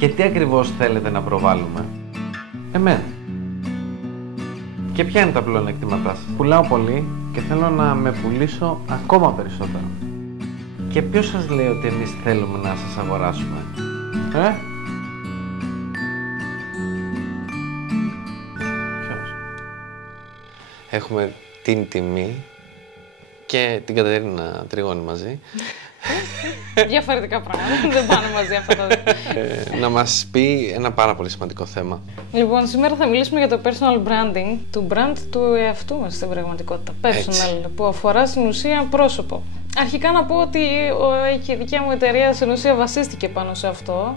Και τι ακριβώς θέλετε να προβάλλουμε? Εμένα. Και ποια είναι τα πλεονεκτήματά σας? Πουλάω πολύ και θέλω να με πουλήσω ακόμα περισσότερο. Και ποιος σας λέει ότι εμείς θέλουμε να σας αγοράσουμε? Ποιος? Έχουμε την τιμή και την Κατερίνα Τριγώνη μαζί. Διαφορετικά πράγματα, δεν πάνε μαζί αυτά τα δύο. Να μας πει ένα πάρα πολύ σημαντικό θέμα. Λοιπόν, σήμερα θα μιλήσουμε για το personal branding, του brand του εαυτού μας στην πραγματικότητα. Personal, που αφορά στην ουσία πρόσωπο. Αρχικά να πω ότι η δικιά μου εταιρεία στην ουσία βασίστηκε πάνω σε αυτό.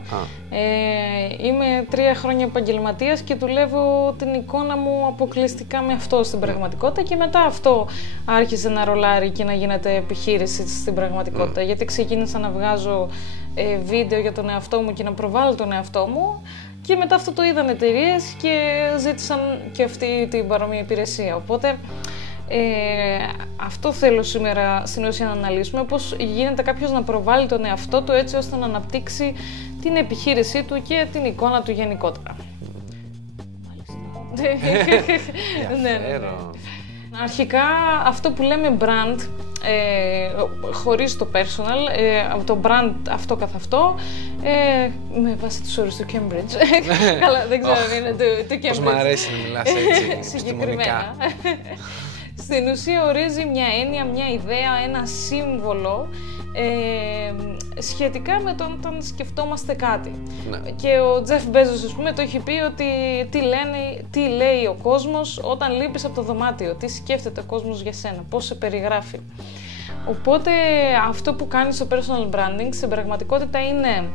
Είμαι 3 χρόνια επαγγελματίας και δουλεύω την εικόνα μου αποκλειστικά με αυτό στην πραγματικότητα και μετά αυτό άρχισε να ρολάρει και να γίνεται επιχείρηση στην πραγματικότητα. Γιατί ξεκίνησα να βγάζω βίντεο για τον εαυτό μου και να προβάλλω τον εαυτό μου και μετά αυτό το είδαν εταιρείες και ζήτησαν και αυτή την παρόμοια υπηρεσία. Οπότε αυτό θέλω σήμερα στην ουσία να αναλύσουμε, πώς γίνεται κάποιος να προβάλλει τον εαυτό του έτσι ώστε να αναπτύξει την επιχείρησή του και την εικόνα του γενικότερα. Ναι. Αρχικά αυτό που λέμε brand, χωρίς το personal, το brand αυτό καθ' αυτό, με βάση τους όρους του Cambridge. Καλά, δεν ξέρω αν είναι του Cambridge. Πώς μ' αρέσει να μιλάς έτσι, επιστημονικά. Στην ουσία ορίζει μια έννοια, μια ιδέα, ένα σύμβολο σχετικά με το όταν σκεφτόμαστε κάτι. Ναι. Και ο Τζεφ Μπέζος, ας πούμε, το έχει πει ότι τι λέει ο κόσμος όταν λείπεις από το δωμάτιο, τι σκέφτεται ο κόσμος για σένα, πώς σε περιγράφει. Οπότε αυτό που κάνει στο personal branding στην πραγματικότητα είναι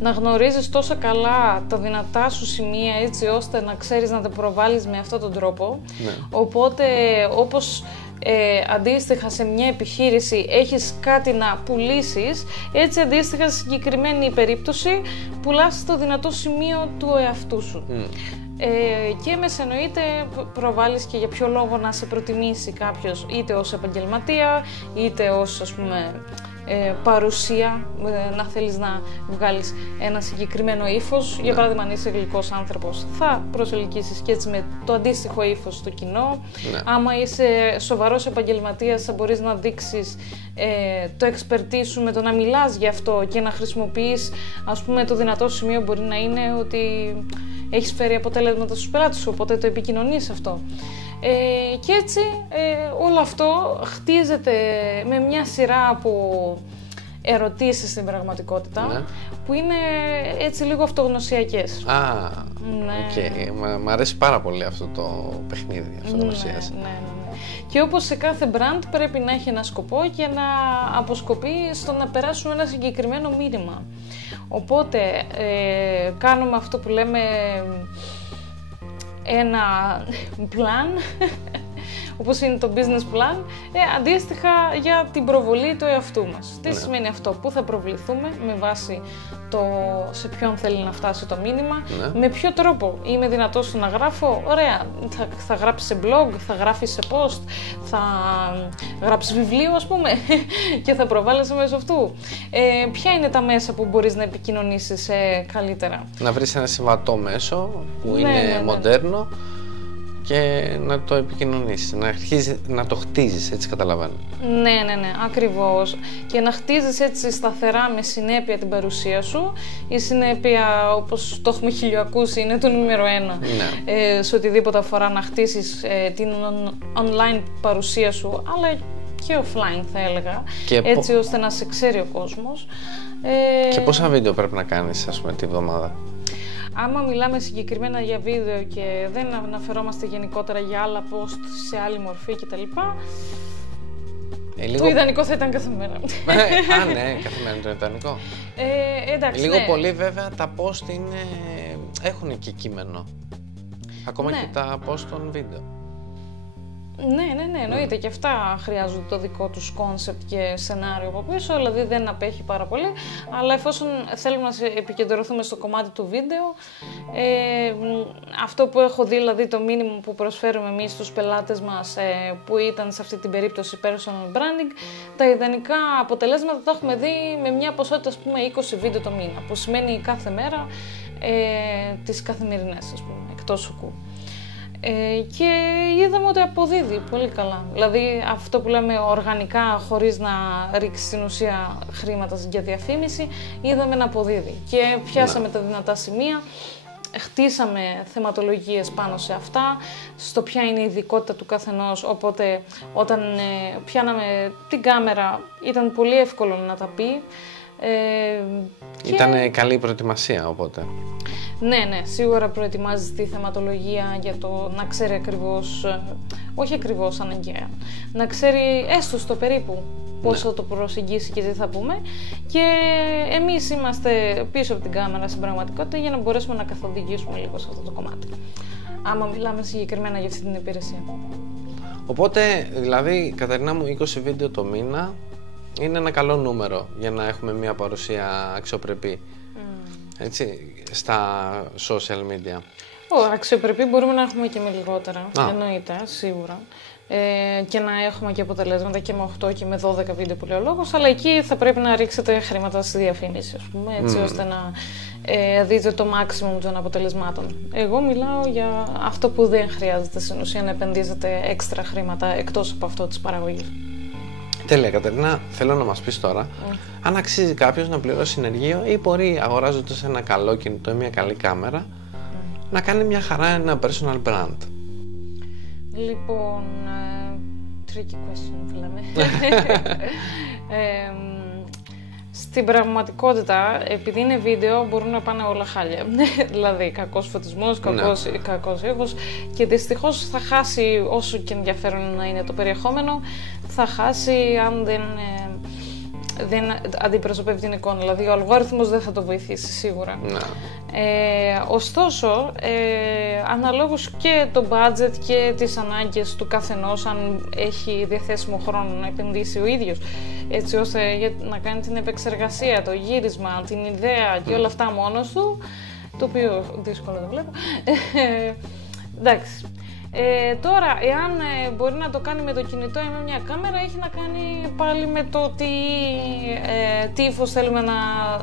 να γνωρίζεις τόσο καλά τα δυνατά σου σημεία έτσι ώστε να ξέρεις να τα προβάλλεις με αυτόν τον τρόπο. Ναι. Οπότε όπως αντίστοιχα σε μια επιχείρηση έχεις κάτι να πουλήσεις, έτσι αντίστοιχα σε συγκεκριμένη περίπτωση πουλάς το δυνατό σημείο του εαυτού σου. Και μες εννοείται προβάλλεις και για ποιο λόγο να σε προτιμήσει κάποιος, είτε ως επαγγελματία είτε ως, ας πούμε, παρουσία, να θέλεις να βγάλεις ένα συγκεκριμένο ύφος. Για παράδειγμα, αν είσαι γλυκός άνθρωπος, θα προσελκύσεις και έτσι με το αντίστοιχο ύφος στο κοινό. Άμα είσαι σοβαρός επαγγελματίας, θα μπορείς να δείξεις το expertise σου με το να μιλάς γι' αυτό και να χρησιμοποιείς, ας πούμε, το δυνατό σημείο μπορεί να είναι ότι έχεις φέρει αποτέλεσματα στους πελάτες σου, οπότε το επικοινωνείς αυτό. Και έτσι όλο αυτό χτίζεται με μια σειρά από ερωτήσεις στην πραγματικότητα, που είναι έτσι λίγο αυτογνωσιακές. Μ' αρέσει πάρα πολύ αυτό το παιχνίδι, αυτογνωσίας. Ναι. Και όπως σε κάθε brand πρέπει να έχει ένα σκοπό και να αποσκοπεί στο να περάσουμε ένα συγκεκριμένο μήνυμα. Οπότε κάνουμε αυτό που λέμε ένα plan, όπως είναι το business plan, αντίστοιχα για την προβολή του εαυτού μας. Τι σημαίνει αυτό? Πού θα προβληθούμε με βάση το σε ποιον θέλει να φτάσει το μήνυμα, με ποιο τρόπο είμαι δυνατός να γράφω? Ωραία, θα γράψεις σε blog, θα γράφεις σε post, θα γράψεις βιβλίο, ας πούμε, και θα προβάλλεσαι μέσω αυτού. Ποια είναι τα μέσα που μπορείς να επικοινωνήσεις καλύτερα? Να βρεις ένα συμβατό μέσο που είναι μοντέρνο και να το επικοινωνήσεις, να το χτίζεις, έτσι καταλαβαίνω. Ναι, ακριβώς. Και να χτίζεις έτσι σταθερά με συνέπεια την παρουσία σου. Η συνέπεια, όπως το έχουμε χιλιοακούσει, είναι το νούμερο 1. Σε οτιδήποτε αφορά να χτίσεις την online παρουσία σου, αλλά και offline θα έλεγα, και έτσι ώστε να σε ξέρει ο κόσμος. Και πόσα βίντεο πρέπει να κάνεις, ας πούμε, τη βδομάδα? Άμα μιλάμε συγκεκριμένα για βίντεο και δεν αναφερόμαστε γενικότερα για άλλα post σε άλλη μορφή κτλ. Το ιδανικό θα ήταν κάθε μέρα. Ναι, κάθε μέρα το ιδανικό. Εντάξει, λίγο πολύ βέβαια τα post έχουν και κείμενο. Ακόμα και τα post των βίντεο. Ναι, εννοείται. Και αυτά χρειάζονται το δικό τους κόνσεπτ και σενάριο από πίσω, δηλαδή δεν απέχει πάρα πολύ. Αλλά εφόσον θέλουμε να επικεντρωθούμε στο κομμάτι του βίντεο, αυτό που έχω δει, δηλαδή το μήνυμα που προσφέρουμε εμείς στους πελάτες μας, που ήταν σε αυτή την περίπτωση personal branding, τα ιδανικά αποτελέσματα τα έχουμε δει με μια ποσότητα, ας πούμε, 20 βίντεο το μήνα, που σημαίνει κάθε μέρα τις καθημερινές, ας πούμε, εκτός σουκού. Και είδαμε ότι αποδίδει πολύ καλά. Δηλαδή αυτό που λέμε οργανικά, χωρίς να ρίξει στην ουσία χρήματα για διαφήμιση, είδαμε να αποδίδει. Και πιάσαμε τα δυνατά σημεία, χτίσαμε θεματολογίες πάνω σε αυτά, στο ποια είναι η ειδικότητα του καθενός, οπότε όταν πιάναμε την κάμερα ήταν πολύ εύκολο να τα πει. Ήταν καλή προετοιμασία οπότε. Ναι, σίγουρα προετοιμάζεις τη θεματολογία για το να ξέρει ακριβώς, όχι ακριβώς αναγκαία, να ξέρει έστω στο περίπου πώς θα το προσεγγίσει και τι θα πούμε, και εμείς είμαστε πίσω από την κάμερα στην πραγματικότητα για να μπορέσουμε να καθοδηγήσουμε λίγο σε αυτό το κομμάτι, άμα μιλάμε συγκεκριμένα για αυτή την υπηρεσία. Οπότε, δηλαδή, Κατερίνα μου, 20 βίντεο το μήνα είναι ένα καλό νούμερο για να έχουμε μια παρουσία αξιοπρεπή, έτσι, στα social media. Αξιοπρεπή μπορούμε να έχουμε και με λιγότερα, εννοείται, σίγουρα. Και να έχουμε και αποτελέσματα και με 8 και με 12 βίντεο που λέει ο λόγος, αλλά εκεί θα πρέπει να ρίξετε χρήματα στη διαφήμιση, ας πούμε, έτσι ώστε να δείτε το maximum των αποτελεσμάτων. Εγώ μιλάω για αυτό που δεν χρειάζεται στην ουσία να επενδύσετε έξτρα χρήματα εκτός από αυτό της παραγωγής. Τέλεια, Κατερίνα. Θέλω να μας πεις τώρα αν αξίζει κάποιος να πληρώσει συνεργείο ή μπορεί, αγοράζοντας ένα καλό κινητό ή μια καλή κάμερα, να κάνει μια χαρά ένα personal brand. Λοιπόν, tricky question, λέμε. Στην πραγματικότητα, επειδή είναι βίντεο, μπορούν να πάνε όλα χάλια. Δηλαδή, κακός φωτισμός, κακός ήχος, και δυστυχώς θα χάσει, όσο και ενδιαφέρον να είναι το περιεχόμενο, θα χάσει αν δεν αντιπροσωπεύει την εικόνα. Δηλαδή, ο αλγόριθμος δεν θα το βοηθήσει σίγουρα. Ωστόσο, αναλόγως και το budget και τις ανάγκες του καθενός, αν έχει διαθέσιμο χρόνο να επενδύσει ο ίδιος, έτσι ώστε να κάνει την επεξεργασία, το γύρισμα, την ιδέα και όλα αυτά μόνος του, το οποίο δύσκολο το βλέπω. Εντάξει. Τώρα, εάν μπορεί να το κάνει με το κινητό ή με μια κάμερα, έχει να κάνει πάλι με το τι ύφος θέλουμε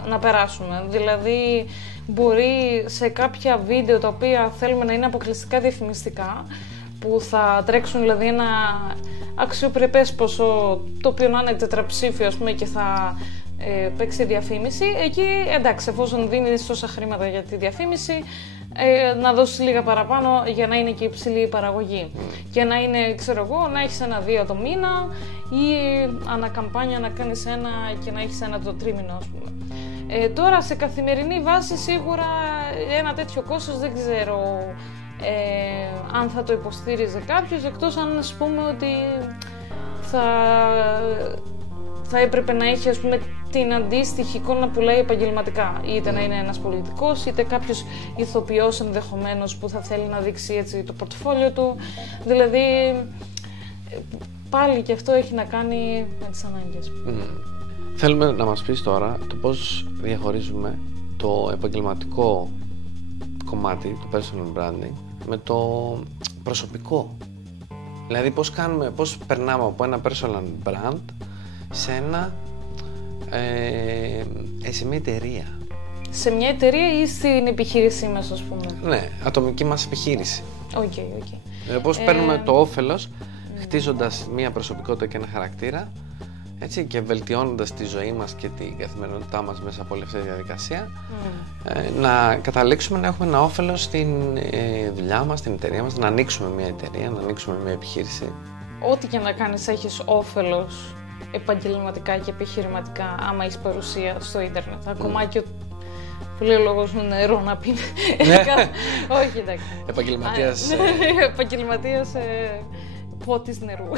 να περάσουμε. Δηλαδή, μπορεί σε κάποια βίντεο τα οποία θέλουμε να είναι αποκλειστικά διαφημιστικά, που θα τρέξουν δηλαδή ένα αξιοπρεπές ποσό, το οποίο να είναι τετραψήφιο, ας πούμε, και θα παίξει διαφήμιση, εκεί εντάξει, εφόσον δίνεις τόσα χρήματα για τη διαφήμιση, να δώσεις λίγα παραπάνω για να είναι και υψηλή η παραγωγή. Και να είναι, ξέρω εγώ, να έχεις 1-2 το μήνα ή ανακαμπάνια να κάνεις ένα και να έχεις ένα το τρίμηνο, ας πούμε. Τώρα σε καθημερινή βάση σίγουρα ένα τέτοιο κόστος δεν ξέρω αν θα το υποστήριζε κάποιος, εκτός αν ας πούμε ότι θα έπρεπε να έχει, ας πούμε, την αντίστοιχη εικόνα να πουλάει επαγγελματικά. Είτε να είναι ένας πολιτικός, είτε κάποιος ηθοποιός ενδεχομένως που θα θέλει να δείξει έτσι το πορτφόλιο του. Δηλαδή, πάλι και αυτό έχει να κάνει με τις ανάγκες. Θέλουμε να μας πεις τώρα το πώς διαχωρίζουμε το επαγγελματικό κομμάτι του personal branding με το προσωπικό. Δηλαδή πώς περνάμε από ένα personal brand σε μια εταιρεία. Σε μια εταιρεία ή στην επιχείρησή μας, ας πούμε. Ναι, ατομική μας επιχείρηση. Okay. Πώς παίρνουμε το όφελος χτίζοντας μια προσωπικότητα και ένα χαρακτήρα, έτσι, και βελτιώνοντας τη ζωή μας και την καθημερινότητά μας μέσα από όλη αυτή τη διαδικασία, να καταλήξουμε να έχουμε ένα όφελος στην δουλειά μας, στην εταιρεία μας, να ανοίξουμε μια εταιρεία, να ανοίξουμε μια επιχείρηση. Ό,τι και να κάνεις, έχεις όφελος επαγγελματικά και επιχειρηματικά άμα έχεις παρουσία στο ίντερνετ. Ακόμα και που λέει ο λόγος νερό να πίνει. Όχι, εντάξει. Επαγγελματίας. Επαγγελματίας πότης νερού.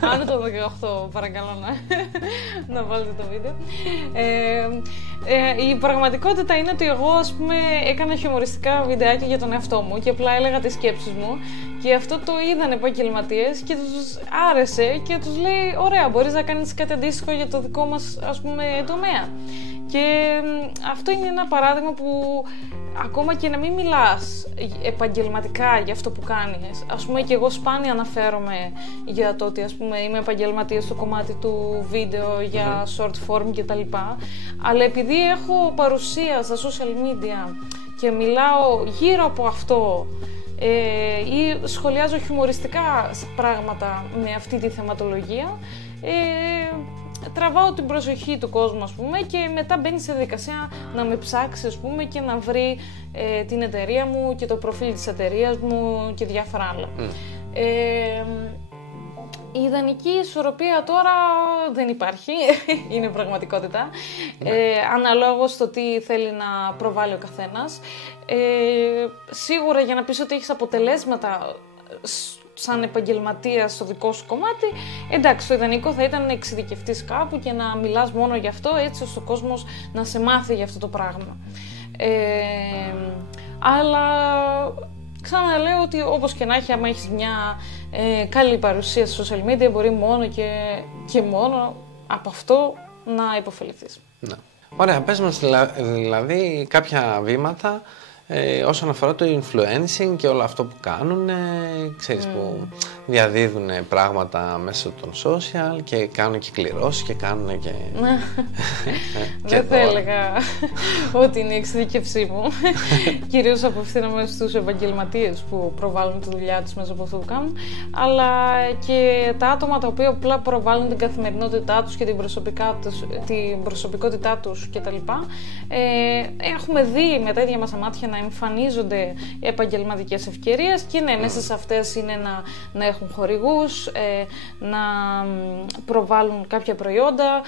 Άνω το 18, παρακαλώ να βάλετε το βίντεο. Η πραγματικότητα είναι ότι εγώ, ας πούμε, έκανα χιουμοριστικά βιντεάκια για τον εαυτό μου και απλά έλεγα τις σκέψεις μου και αυτό το είδαν επαγγελματίες και τους άρεσε και τους λέει ωραία, μπορείς να κάνεις κάτι αντίστοιχο για το δικό μας, ας πούμε, τομέα. Και αυτό είναι ένα παράδειγμα που ακόμα και να μην μιλάς επαγγελματικά για αυτό που κάνεις, ας πούμε, και εγώ σπάνια αναφέρομαι για το ότι, ας πούμε, είμαι επαγγελματίας στο κομμάτι του βίντεο για short form κτλ. Αλλά επειδή έχω παρουσία στα social media και μιλάω γύρω από αυτό ή σχολιάζω χιουμοριστικά πράγματα με αυτή τη θεματολογία, τραβάω την προσοχή του κόσμου, ας πούμε, και μετά μπαίνει σε διαδικασία να με ψάξει, ας πούμε, και να βρει την εταιρεία μου και το προφίλ της εταιρείας μου και διάφορα άλλα. Η ιδανική ισορροπία τώρα δεν υπάρχει, είναι πραγματικότητα, αναλόγως στο τι θέλει να προβάλλει ο καθένας. Σίγουρα για να πεις ότι έχεις αποτελέσματα σαν επαγγελματία στο δικό σου κομμάτι, εντάξει, το ιδανικό θα ήταν να εξειδικευτείς κάπου και να μιλάς μόνο γι' αυτό, έτσι ώστε ο κόσμος να σε μάθει για αυτό το πράγμα. Αλλά ξαναλέω ότι όπως και να έχει, άμα έχεις μια καλή παρουσία στα social media, μπορεί μόνο και μόνο από αυτό να υποφεληθείς. Ναι. Ωραία, πες μας δηλαδή κάποια βήματα όσον αφορά το influencing και όλο αυτό που κάνουν, ξέρεις, που διαδίδουν πράγματα μέσω των social και κάνουν και κληρώσεις και κάνουν και... Δεν θα έλεγα ότι είναι η εξειδικευσή μου. Κυρίως απευθύνομαι στους επαγγελματίες που προβάλλουν τη δουλειά τους μέσα από αυτό που κάνουν, αλλά και τα άτομα τα οποία απλά προβάλλουν την καθημερινότητά τους και την προσωπικότητά τους κτλ. Έχουμε δει με τα ίδια μας μάτια να εμφανίζονται επαγγελματικές ευκαιρίες και ναι, μέσα σε αυτές είναι να έχουν χορηγούς, να προβάλλουν κάποια προϊόντα.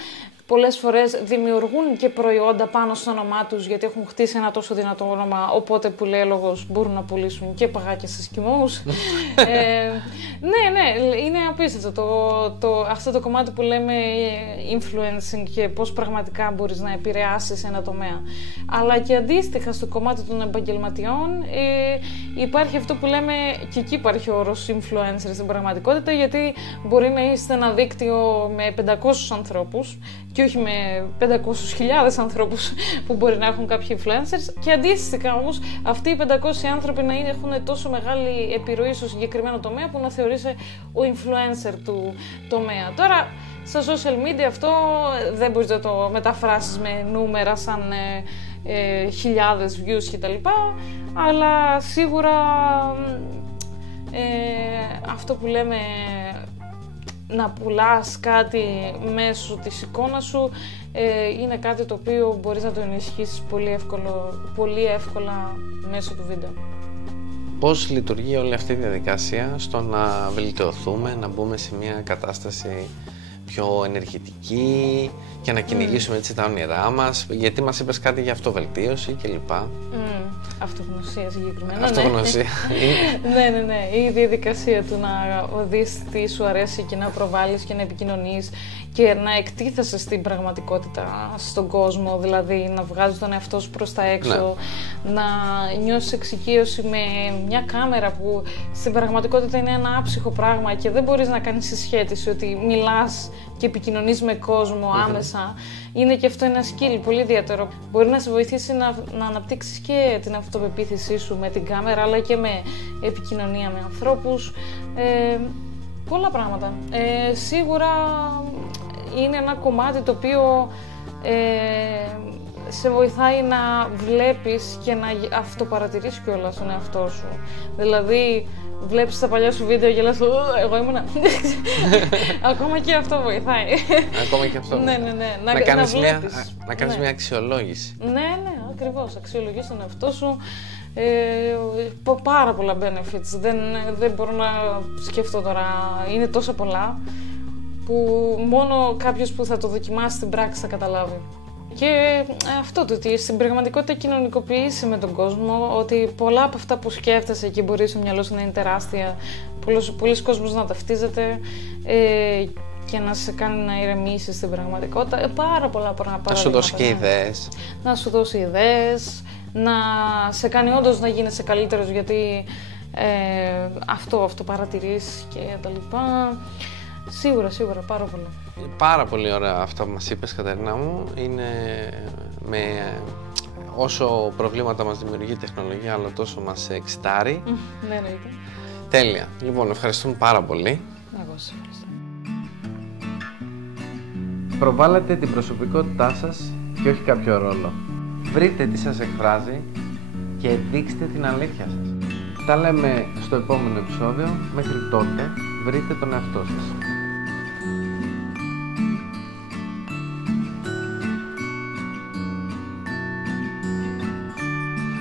Πολλές φορές δημιουργούν και προϊόντα πάνω στο όνομά τους, γιατί έχουν χτίσει ένα τόσο δυνατό όνομα, οπότε που λέει λόγος μπορούν να πουλήσουν και παγάκια σε σκυμμούς. Ναι, είναι απίστευτο αυτό το κομμάτι που λέμε influencing και πώς πραγματικά μπορείς να επηρεάσεις ένα τομέα. Αλλά και αντίστοιχα στο κομμάτι των επαγγελματιών υπάρχει αυτό που λέμε, και εκεί υπάρχει ο όρος influencer στην πραγματικότητα, γιατί μπορεί να είστε ένα δίκτυο με 500 ανθρώπους και όχι με 500.000 ανθρώπους που μπορεί να έχουν κάποιοι influencers, και αντίστοιχα όμως αυτοί οι 500 άνθρωποι να έχουν τόσο μεγάλη επιρροή στο συγκεκριμένο τομέα που να θεωρείσαι ο influencer του τομέα. Τώρα, στα social media αυτό δεν μπορείς να το μεταφράσεις με νούμερα σαν χιλιάδες views κτλ. Αλλά σίγουρα αυτό που λέμε να πουλάς κάτι μέσω της εικόνας σου είναι κάτι το οποίο μπορείς να το ενισχύσεις πολύ εύκολα μέσω του βίντεο. Πώς λειτουργεί όλη αυτή η διαδικασία στο να βελτιωθούμε, να μπούμε σε μια κατάσταση πιο ενεργητική και να κυνηγήσουμε έτσι τα όνειρά μας, γιατί μας είπες κάτι για αυτοβελτίωση κλπ. Αυτογνωσία συγκεκριμένα. Αυτογνωσία. Ναι. Η διαδικασία του να δεις τι σου αρέσει και να προβάλλεις και να επικοινωνείς και να εκτίθεσαι στην πραγματικότητα στον κόσμο, δηλαδή να βγάζεις τον εαυτό σου προς τα έξω, να νιώσεις εξοικείωση με μια κάμερα που στην πραγματικότητα είναι ένα άψυχο πράγμα και δεν μπορείς να κάνεις συσχέτιση ότι μιλάς και επικοινωνείς με κόσμο άμεσα. Είναι και αυτό ένα skill πολύ ιδιαίτερο. Μπορεί να σε βοηθήσει να αναπτύξεις και την αυτοπεποίθησή σου με την κάμερα, αλλά και με επικοινωνία με ανθρώπους. Πολλά πράγματα. Σίγουρα είναι ένα κομμάτι το οποίο σε βοηθάει να βλέπεις και να αυτοπαρατηρείς κιόλας τον εαυτό σου. Δηλαδή, βλέπεις τα παλιά σου βίντεο και λες εγώ ήμουνα. Ακόμα και αυτό βοηθάει. Ακόμα και αυτό. Ναι. Να κάνεις μια αξιολόγηση. Ναι, ακριβώς. Αξιολογείς τον εαυτό σου. Πάρα πολλά benefits. Δεν μπορώ να σκεφτώ τώρα. Είναι τόσα πολλά που μόνο κάποιος που θα το δοκιμάσει στην πράξη θα καταλάβει. Και αυτό το ότι στην πραγματικότητα κοινωνικοποιείσαι με τον κόσμο, ότι πολλά από αυτά που σκέφτεσαι εκεί μπορεί στο μυαλό σου να είναι τεράστια, πολλοί κόσμος να ταυτίζεται και να σε κάνει να ηρεμήσεις στην πραγματικότητα. Πάρα πολλά πράγματα. Να σου δώσει και ιδέες. Να σου δώσει ιδέες, να σε κάνει όντως να γίνεσαι καλύτερος, γιατί αυτό παρατηρείς και τα λοιπά. Σίγουρα, πάρα πολλά. Πάρα πολύ ωραία αυτά που μας είπες, Κατερίνα μου. Είναι όσο προβλήματα μας δημιουργεί η τεχνολογία, αλλά τόσο μας εξητάρει. Ναι, εννοείται. Τέλεια. Λοιπόν, ευχαριστούμε πάρα πολύ. Εγώ σας ευχαριστώ. Προβάλλετε την προσωπικότητά σας και όχι κάποιο ρόλο. Βρείτε τι σας εκφράζει και δείξτε την αλήθεια σας. Τα λέμε στο επόμενο επεισόδιο. Μέχρι τότε, βρείτε τον εαυτό σας.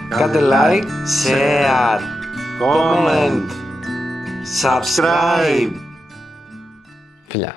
Κάντε like, share, comment, subscribe. Φιλιά.